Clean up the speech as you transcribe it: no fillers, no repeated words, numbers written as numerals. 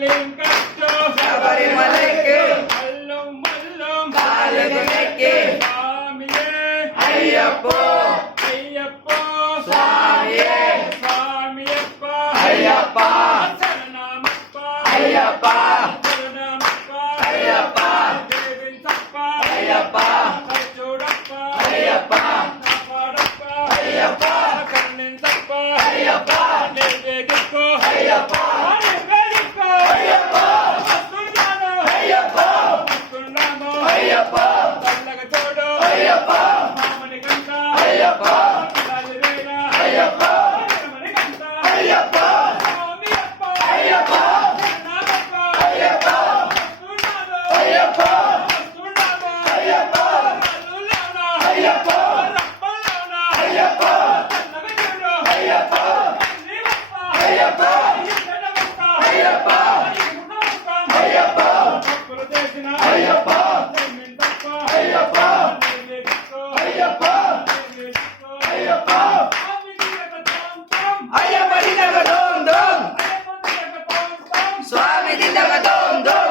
ലിംഗത്തോ ശബരിമലയ്ക്ക് മല്ലും മല്ലും കാലുകുലയ്ക്ക് സ്വാമിയേ അയ്യപ്പോ അയ്യപ്പോ സ്വാമിയേ സ്വാമിയപ്പ അയ്യപ്പ ശരണമപ്പ അയ്യപ്പ ശരണമപ്പ അയ്യപ്പ ദേവിന്തപ്പ അയ്യപ്പ കച്ചോടപ്പ അയ്യപ്പ കാപ്പാടപ്പ അയ്യപ്പ കണ്ണിന്തപ്പ അയ്യപ്പ നെയ്വേദിക്കോ അയ്യപ്പ നെയ്വേദിക്കോ അയ്യപ്പ മസ്തുണ്ടാനോ അയ്യപ്പ మస్తున్నామో అయ్యప్ప చల్లగా చూడు అయ్యప్ప మామని గంట అయ్యప్ప రాజువేన అయ్యప్ప మామని గంట అయ్యప్ప స్వామియప్ప అయ్యప్ప శరణమప్ప అయ్యప్ప మస్తున్నామో అయ్యప్ప మస్తున్నామో అయ్యప్ప అల్లులానా అయ్యప్ప రప్పలానా అయ్యప్ప చల్లగా చూడు అయ్యప్ప నీవప్ప అయ్యప్ప శరణమప్ప అయ్యప్ప గుణమప్ప అయ్యప్ప భక్తులు చేసిన అయ్యప్ప లింగంతప్ప అయ్యప్ప లింగేదిక్కో అయ్యప్ప లింగేదిక్కో అయ్యప్ప స్వామి దినక తోం తోం అయ్యప్ప దినక దోం దోం అయ్యప్ప దినక తోం తోం స్వామి దినక దోం దోం